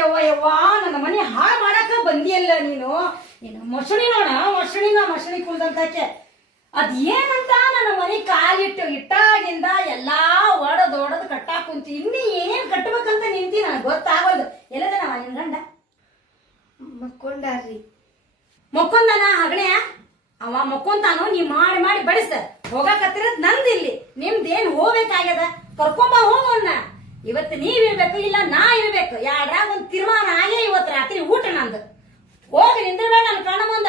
ಯವ್ವ ಯವ್ವ ನನ್ನ ಮನೆ ಹಾಳು ಮಾಡಾಕ ಬಂದಿಯಲ್ಲ ನೀನು. ಮೊಸಳಿ ನೋಡ, ಮೊಸಳಿ ಕುಲ್ದಂತಾಕೆ ಅದ್ ಏನಂತ ನನ್ನ ಮನೆ ಕಾಲಿಟ್ಟು ಇಟ್ಟಾಗಿಂದ ಎಲ್ಲಾ ಒಡದೊಡದ್ ಕಟ್ಟಾಕ್ ಕುಂತಿ. ಇನ್ನಿ ಏನ್ ಕಟ್ಬೇಕಂತ ನಿಂತಿ ನನಗೆ ಗೊತ್ತಾಗೋದು. ಎಲ್ಲದ ನಾವ ನಿನ್ ಗಂಡ ಮಕ್ಕೊಂಡಾರ್ರಿ. ಮಕ್ಕೊಂದನ ಹಗಣೆಯ ಅವ ಮಕ್ಕೊಂತಾನು. ನೀ ಮಾಡಿ ಮಾಡಿ ಬಡಿಸ ಹೋಗಾಕತ್ತಿರದ್ ನಂದಿಲ್ಲಿ. ನಿಮ್ದೇನ್ ಹೋಗ್ಬೇಕಾಗ್ಯದ, ಕರ್ಕೊಂಬ ಹೋಗೋನ್ನ. ಇವತ್ತು ನೀವ್ ಇರ್ಬೇಕು, ಇಲ್ಲ ನಾ ಇರ್ಬೇಕು. ಯಾಡ್ರಾಗ ಒಂದ್ ತೀರ್ಮಾನ ಆಗೇ ಇವತ್ತು ರಾತ್ರಿ ಊಟ ನಂದು. ಹೋಗಿ ನಿಂದ್ರಬೇಡ ನನ್ನ ಕಣ್ಣ ಮುಂದ.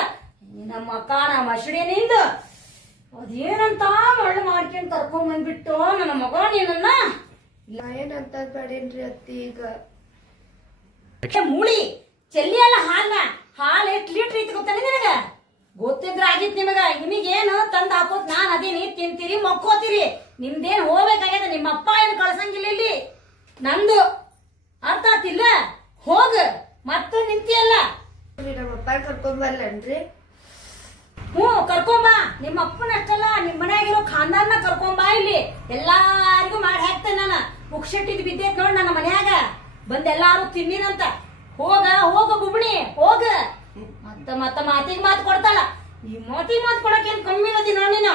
ನಮ್ಮ ಅಕ್ಕನ ಮಸಡಿ ನಿಂದು ಅದೇನಂತ ಮಳ್ಳು ಮಾಡ್ಕೊಂಡ್ ಕರ್ಕೊಂಡ್ ಬಂದ್ಬಿಟ್ಟು ನನ್ನ ಮಗ ನೀನನ್ನ. ಏನಂತ ಬೇಡೇನ್ರಿ ಅತ್ತಿ. ಈಗ ಮೂಳಿ ಚೆಲ್ಲಿ ಅಲ್ಲ ಹಾಲ್ ಎಷ್ಟು ಲೀಟರ್ ಐತಿ ಗೊತ್ತಾನೆ ನಿನಗ? ಗೊತ್ತಿದ್ರ ಆಗಿತ್ ನಿಮಗ. ನಿಮಗೇನು ತಂದ್ ಹಾಕೋತ್ ನಾನ್ ಅದೀನಿ, ತಿಂತೀರಿ ಮಕ್ಕೋತೀರಿ. ನಿಮ್ದೇನ್ ಹೋಗ್ಬೇಕಾಗ್ಯದ. ನಿಮ್ಮ ಅಪ್ಪ ಏನು ಕಳ್ಸಂಗಿಲ್ಲ ಇಲ್ಲಿ. ನಂದು ಅರ್ಥ ಆತಿಲ್ಲ. ಹೋಗ ಮತ್ತು ನಿಂತಿಯಲ್ಲ. ನಮ್ಮ ಅಪ್ಪ ಕರ್ಕೊಂಬರ್ಲನ್ರಿ? ಕರ್ಕೊಂಬಾ. ನಿಮ್ಮ ಅಪ್ಪನಷ್ಟಲ್ಲ, ನಿಮ್ ಮನ್ಯಾಗಿರೋ ಖಾನ್ದಾರ್ನ ಕರ್ಕೊಂಬಾ. ಇಲ್ಲಿ ಎಲ್ಲಾರಿಗೂ ಮಾಡಿ ಹಾಕ್ತೇನೆ ನಾನು. ಪುಕ್ಷಟ್ಟಿದ್ ಬಿದ್ದೈತ್ ನೋಡ್ ನನ್ನ ಮನ್ಯಾಗ. ಬಂದ್ ಎಲ್ಲಾರು ತಿನ್ನಿರಂತ. ಹೋಗ ಬುಬ್ಣಿ ಹೋಗ. ಮತ್ತ ಮಾತಿಗೆ ಮಾತು ಕೊಡ್ತಾಳ. ಈ ಮಾತು ಕೊಡಕ್ ಏನ್ ಕಮ್ಮಿ ಇರೋದಿ ನೋಡಿ ನೀನು.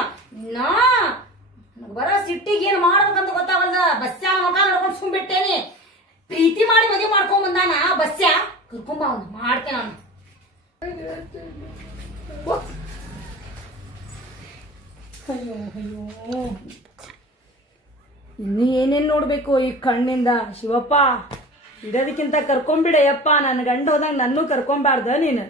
ನನಗ್ ಬರೋ ಸಿಟ್ಟಿಗೆ ಏನ್ ಮಾಡ್ಬೇಕಂತ ಗೊತ್ತಾಗಲ್ಲ. ಬಸ್ಸ್ಯಾ ಮಗ ನೋಡ್ಕೊಂಡ್ ಸುಮ್ಬಿಟ್ಟೇನಿ. ಪ್ರೀತಿ ಮಾಡಿ ಮದುವೆ ಮಾಡ್ಕೊಂಡ್ ಬಂದಾನ ಬಸ್ಸ್ಯಾ. ಕರ್ಕೊಂಬ ಅವ್ನು, ಮಾಡ್ತೇನೆ ಅವನು. ಅಯ್ಯೋ ಇನ್ನು ಏನೇನ್ ನೋಡ್ಬೇಕು ಈ ಕಣ್ಣಿಂದ. ಶಿವಪ್ಪ ಇಡೋದಕ್ಕಿಂತ ಕರ್ಕೊಂಡ್ಬಿಡೆಯಪ್ಪ. ನನ್ನ ಗಂಡ ಹೋದಂಗ ನನ್ನೂ ಕರ್ಕೊಂಬಾರ್ದ ನೀನು.